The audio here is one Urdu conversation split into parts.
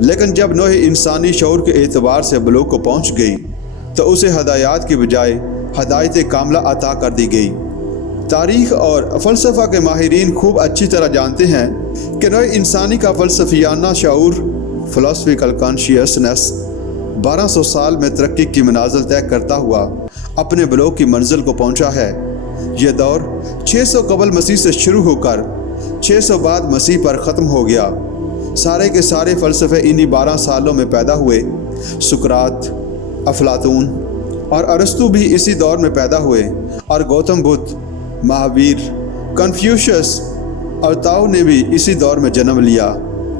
لیکن جب نوح انسانی شعور کے اعتبار سے بلوغ کو پہنچ گئی تو اسے ہدایات کی بجائے ہدایت کاملہ عطا کر دی گئی۔ تاریخ اور فلسفہ کے ماہرین خوب اچھی طرح جانتے ہیں کہ نوع انسانی کا فلسفیانہ شعور فلاسفیکل کانشیسنس 1200 سال میں ترقی کی منازل طے کرتا ہوا اپنے بلوغ کی منزل کو پہنچا ہے۔ یہ دور 600 قبل مسیح سے شروع ہو کر 600 بعد مسیح پر ختم ہو گیا۔ سارے کے سارے فلسفے انہی 12 سالوں میں پیدا ہوئے۔ سقراط، افلاطون اور ارسطو بھی اسی دور میں پیدا ہوئے، اور گوتم بدھ، مہاویر، کنفیوشس اور تاؤ نے بھی اسی دور میں جنم لیا۔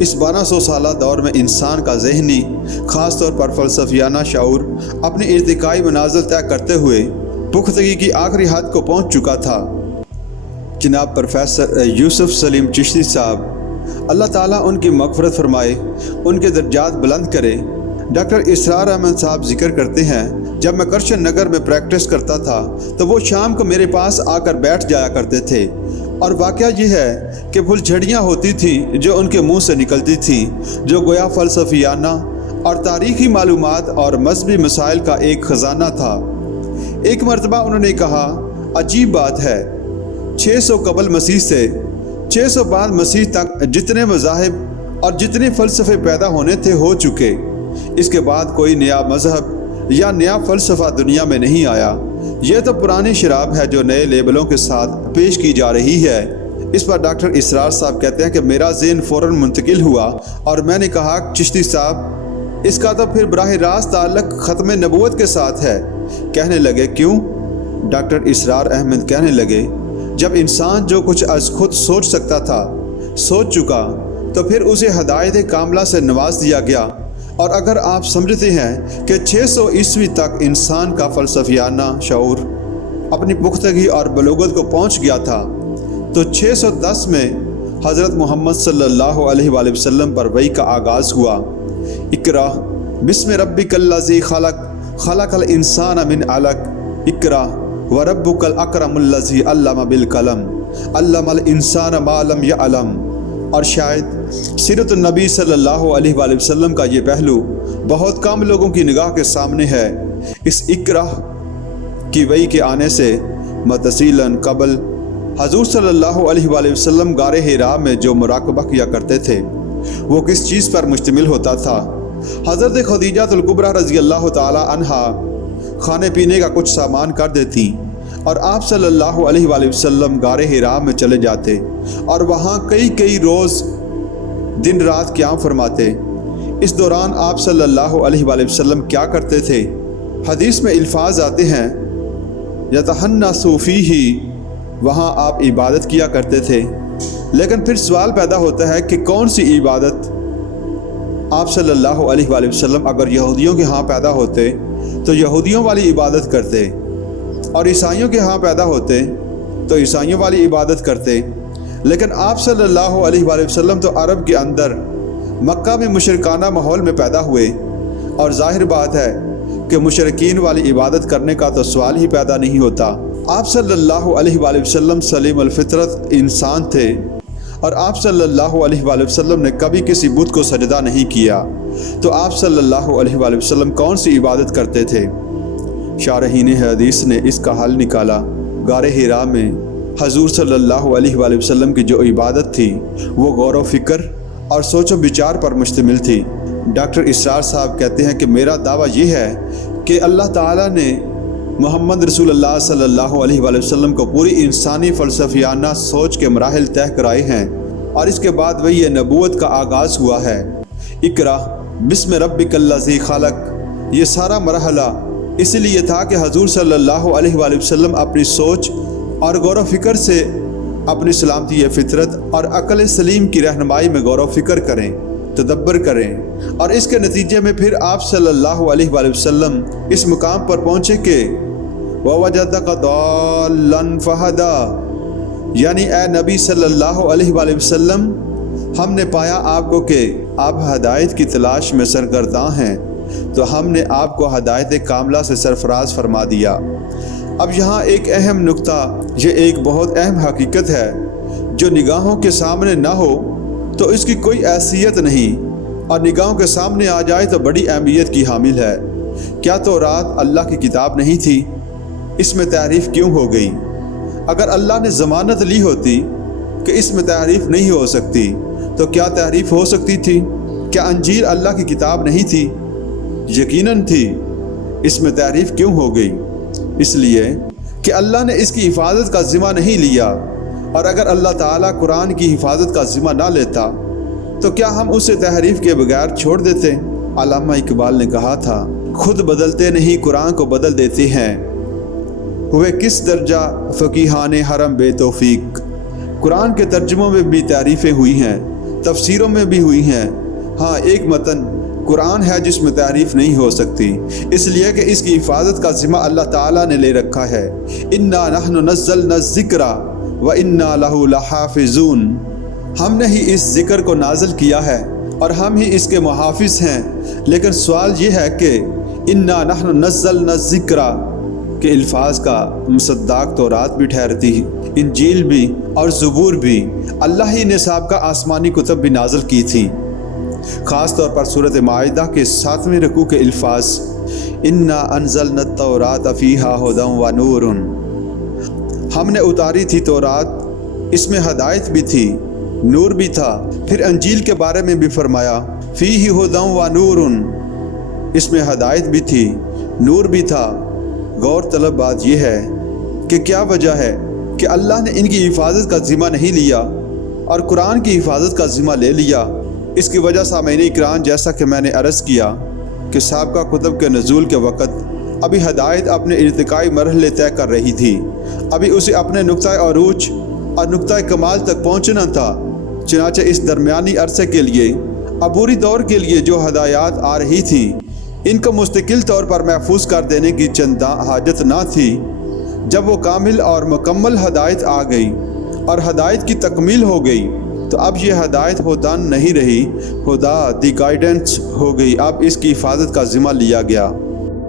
اس 1200 سالہ دور میں انسان کا ذہنی، خاص طور پر فلسفیانہ شعور اپنی ارتقائی منازل طے کرتے ہوئے پختگی کی آخری حد کو پہنچ چکا تھا۔ جناب پروفیسر یوسف سلیم چشتی صاحب، اللہ تعالیٰ ان کی مغفرت فرمائے، ان کے درجات بلند کرے، ڈاکٹر اسرار احمد صاحب ذکر کرتے ہیں، جب میں کرشن نگر میں پریکٹس کرتا تھا تو وہ شام کو میرے پاس آ کر بیٹھ جایا کرتے تھے، اور واقعہ یہ ہے کہ پھل جھڑیاں ہوتی تھیں جو ان کے منہ سے نکلتی تھیں، جو گویا فلسفیانہ اور تاریخی معلومات اور مذہبی مسائل کا ایک خزانہ تھا۔ ایک مرتبہ انہوں نے کہا، عجیب بات ہے، 600 قبل مسیح سے 600 بعد مسیح تک جتنے مذاہب اور جتنے فلسفے پیدا ہونے تھے ہو چکے، اس کے بعد کوئی نیا مذہب یا نیا فلسفہ دنیا میں نہیں آیا۔ یہ تو پرانی شراب ہے جو نئے لیبلوں کے ساتھ پیش کی جا رہی ہے۔ اس پر ڈاکٹر اسرار صاحب کہتے ہیں کہ میرا ذہن فوراً منتقل ہوا اور میں نے کہا، چشتی صاحب اس کا تو پھر براہ راست تعلق ختم نبوت کے ساتھ ہے۔ کہنے لگے، کیوں؟ ڈاکٹر اسرار احمد کہنے لگے، جب انسان جو کچھ از خود سوچ سکتا تھا سوچ چکا تو پھر اسے ہدایت کاملہ سے نواز دیا گیا، اور اگر آپ سمجھتے ہیں کہ 600 عیسوی تک انسان کا فلسفیانہ شعور اپنی پختگی اور بلوغت کو پہنچ گیا تھا تو 610 میں حضرت محمد صلی اللہ علیہ وآلہ وسلم پر وحی کا آغاز ہوا۔ اقرا بسم ربک الذی خلق خلق الانسان من علق اقرا وربک الاکرم الذی علم بالقلم علم الانسان ما لم یعلم۔ اور شاید سیرت النبی صلی اللہ علیہ وآلہ وسلم کا یہ پہلو بہت کم لوگوں کی نگاہ کے سامنے ہے۔ اس اقرا کی وحی کے آنے سے متصیلاً قبل حضور صلی اللہ علیہ وآلہ وسلم غار حرا میں جو مراقبہ کیا کرتے تھے وہ کس چیز پر مشتمل ہوتا تھا؟ حضرت خدیجہ الکبریٰ رضی اللہ تعالی عنہا کھانے پینے کا کچھ سامان کر دیتی اور آپ صلی اللہ علیہ وآلہ وسلم غار حرا میں چلے جاتے اور وہاں کئی روز دن رات قیام فرماتے۔ اس دوران آپ صلی اللہ علیہ وآلہ وسلم کیا کرتے تھے؟ حدیث میں الفاظ آتے ہیں، یتحنث فیہ، وہاں آپ عبادت کیا کرتے تھے۔ لیکن پھر سوال پیدا ہوتا ہے کہ کون سی عبادت؟ آپ صلی اللہ علیہ وآلہ وسلم اگر یہودیوں کے ہاں پیدا ہوتے تو یہودیوں والی عبادت کرتے، اور عیسائیوں کے ہاں پیدا ہوتے تو عیسائیوں والی عبادت کرتے۔ لیکن آپ صلی اللہ علیہ وآلہ وسلم تو عرب کے اندر مکہ میں مشرکانہ ماحول میں پیدا ہوئے، اور ظاہر بات ہے کہ مشرکین والی عبادت کرنے کا تو سوال ہی پیدا نہیں ہوتا۔ آپ صلی اللہ علیہ وآلہ وسلم سلیم الفطرت انسان تھے، اور آپ صلی اللہ علیہ وآلہ وسلم نے کبھی کسی بت کو سجدہ نہیں کیا، تو آپ صلی اللہ علیہ وآلہ وسلم کون سی عبادت کرتے تھے؟ شارحین حدیث نے اس کا حل نکالا۔ غار حرا میں حضور صلی اللہ علیہ وآلہ وسلم کی جو عبادت تھی وہ غور و فکر اور سوچ و بچار پر مشتمل تھی۔ ڈاکٹر اسرار صاحب کہتے ہیں کہ میرا دعویٰ یہ ہے کہ اللہ تعالیٰ نے محمد رسول اللہ صلی اللہ علیہ وآلہ وسلم کو پوری انسانی فلسفیانہ سوچ کے مراحل طے کرائے ہیں، اور اس کے بعد وہی نبوت کا آغاز ہوا ہے۔ اقرا بسم ربک الذی خلق، یہ سارا مرحلہ اس لیے تھا کہ حضور صلی اللہ علیہ وآلہ وسلم اپنی سوچ اور غور و فکر سے اپنی سلامتی فطرت اور عقل سلیم کی رہنمائی میں غور و فکر کریں، تدبر کریں، اور اس کے نتیجے میں پھر آپ صلی اللہ علیہ وآلہ وسلم اس مقام پر پہنچے کہ وَوَجَدَكَ ضَالًّا فَهَدَىٰ، یعنی اے نبی صلی اللہ علیہ وآلہ وسلم، ہم نے پایا آپ کو کہ آپ ہدایت کی تلاش میں سرگرداں ہیں، تو ہم نے آپ کو ہدایت کاملہ سے سرفراز فرما دیا۔ اب یہاں ایک اہم نقطہ، یہ ایک بہت اہم حقیقت ہے جو نگاہوں کے سامنے نہ ہو تو اس کی کوئی حیثیت نہیں، اور نگاہوں کے سامنے آ جائے تو بڑی اہمیت کی حامل ہے۔ کیا تورات اللہ کی کتاب نہیں تھی؟ اس میں تحریف کیوں ہو گئی؟ اگر اللہ نے ضمانت لی ہوتی کہ اس میں تحریف نہیں ہو سکتی تو کیا تحریف ہو سکتی تھی؟ کیا انجیل اللہ کی کتاب نہیں تھی؟ یقیناً تھی۔ اس میں تحریف کیوں ہو گئی؟ اس لیے کہ اللہ نے اس کی حفاظت کا ذمہ نہیں لیا، اور اگر اللہ تعالیٰ قرآن کی حفاظت کا ذمہ نہ لیتا تو کیا ہم اسے تحریف کے بغیر چھوڑ دیتے؟ علامہ اقبال نے کہا تھا، خود بدلتے نہیں قرآن کو بدل دیتے ہیں، ہوئے کس درجہ فقیہان حرم بے توفیق۔ قرآن کے ترجموں میں بھی تعریفیں ہوئی ہیں، تفسیروں میں بھی ہوئی ہیں، ہاں ایک متن قرآن ہے جس میں تعریف نہیں ہو سکتی، اس لیے کہ اس کی حفاظت کا ذمہ اللہ تعالیٰ نے لے رکھا ہے۔ انا نحن نزلنا الذکر وانا لہ لحافظون، ہم نے ہی اس ذکر کو نازل کیا ہے اور ہم ہی اس کے محافظ ہیں۔ لیکن سوال یہ ہے کہ انا نحن نزلنا الذکر کے الفاظ کا مصداق تورات بھی ٹھہرتی، انجیل بھی اور زبور بھی، اللہ ہی نے سابقہ آسمانی کتب بھی نازل کی تھی۔ خاص طور پر سورۃ مائدہ کے 7ویں رکوع کے الفاظ انا انزلنا التوراۃ فیہا ھدی ونور، ہم نے اتاری تھی تورات، اس میں ہدایت بھی تھی، نور بھی تھا۔ پھر انجیل کے بارے میں بھی فرمایا فیہ ھدی ونور، اس میں ہدایت بھی تھی، نور بھی تھا۔ غور طلب بات یہ ہے کہ کیا وجہ ہے کہ اللہ نے ان کی حفاظت کا ذمہ نہیں لیا اور قرآن کی حفاظت کا ذمہ لے لیا؟ اس کی وجہ سامعین اکرام، جیسا کہ میں نے عرض کیا کہ سابقہ کتب کے نزول کے وقت ابھی ہدایت اپنے ارتقائی مرحلے طے کر رہی تھی، ابھی اسے اپنے نقطۂ عروج اور نقطۂ کمال تک پہنچنا تھا۔ چنانچہ اس درمیانی عرصے کے لیے، عبوری دور کے لیے جو ہدایات آ رہی تھیں، ان کو مستقل طور پر محفوظ کر دینے کی چنداں حاجت نہ تھی۔ جب وہ کامل اور مکمل ہدایت آ گئی اور ہدایت کی تکمیل ہو گئی تو اب یہ ہدایت ہدان نہیں رہی، خدا دی گائیڈنس ہو گئی، اب اس کی حفاظت کا ذمہ لیا گیا۔